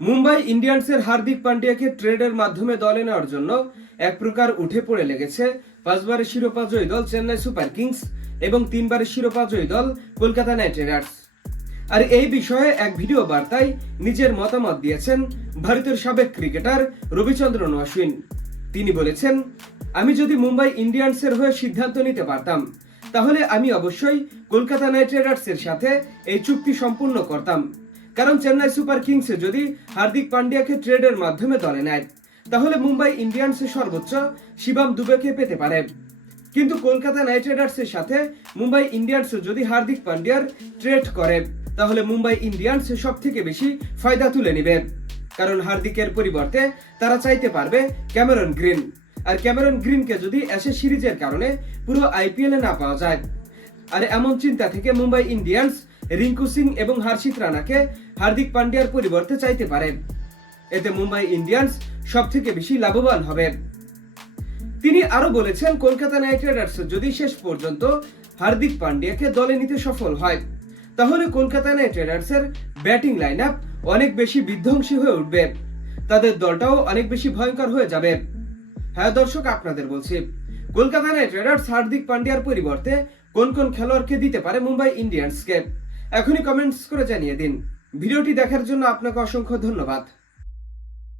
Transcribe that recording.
মুম্বাই ইন্ডিয়ান্সের হার্দিক পান্ডিয়াকে ট্রেডের মাধ্যমে দলে নেওয়ার জন্য এক প্রকার উঠে পড়ে লেগেছে 5 বারের শিরোপা জয়ী দল চেন্নাই সুপার কিংস এবং 3 বারের শিরোপা জয়ী দল কলকাতা নাইট রাইডার্স। আর এই বিষয়ে এক ভিডিও বার্তায় নিজের মতামত দিয়েছেন ভারতের সাবেক ক্রিকেটার রবিচন্দ্রন অশ্বিন। তিনি বলেছেন, আমি যদি মুম্বাই ইন্ডিয়ান্সের হয়ে সিদ্ধান্ত নিতে পারতাম তাহলে আমি অবশ্যই কলকাতা নাইট রাইডার্সের সাথে এই চুক্তি সম্পূর্ণ করতাম। কারণ চেন্নাই সুপার কিংসে যদি হার্দিক পান্ডিয়াকে ট্রেডের মাধ্যমে দলে নেয় তাহলে মুম্বাই ইন্ডিয়ান্সের সর্বোচ্চ শিবম দুবেকে পেতে পারে। কিন্তু কলকাতা নাইট রাইডার্সের সাথে মুম্বাই ইন্ডিয়ান্স যদি হার্দিক পান্ডিয়ার ট্রেড করে তাহলে মুম্বাই ইন্ডিয়ান্স সব থেকে বেশি ফায়দা তুলে নেবে। কারণ হার্দিকের পরিবর্তে তারা চাইতে পারবে ক্যামেরন গ্রিন, আর ক্যামেরন গ্রিনকে যদি অ্যাশেজ সিরিজের কারণে পুরো আইপিএলে না পাওয়া যায়। আর এমন চিন্তা থেকে মুম্বাই ইন্ডিয়ান্স রিঙ্কু সিং এবং হর্ষিত রানাকে হার্দিক পান্ডিয়ার পরিবর্তে চাইতে পারে। এতে মুম্বাই ইন্ডিয়ান্স সব থেকে বেশি লাভবান হবে। তিনি আরো বলেছেন, কলকাতা নাইট রাইডার্স যদি শেষ পর্যন্ত হার্দিক পান্ডিয়াকে দলে নিতে সফল হয় তাহলে কলকাতা নাইট রাইডার্সের ব্যাটিং লাইন আপ অনেক বেশি বিধ্বংসী হয়ে উঠবে, তাদের দলটাও অনেক বেশি ভয়ঙ্কর হয়ে যাবে। হ্যাঁ দর্শক, আপনাদের বলছি, কলকাতা নাইট রাইডার্স হার্দিক পান্ডিয়ার পরিবর্তে কোন কোন খেলোয়াড়কে দিতে পারে মুম্বাই ইন্ডিয়ান্সকে? এখনই কমেন্টস করে জানিয়ে দিন। ভিডিওটি দেখার জন্য আপনাকে অসংখ্য ধন্যবাদ।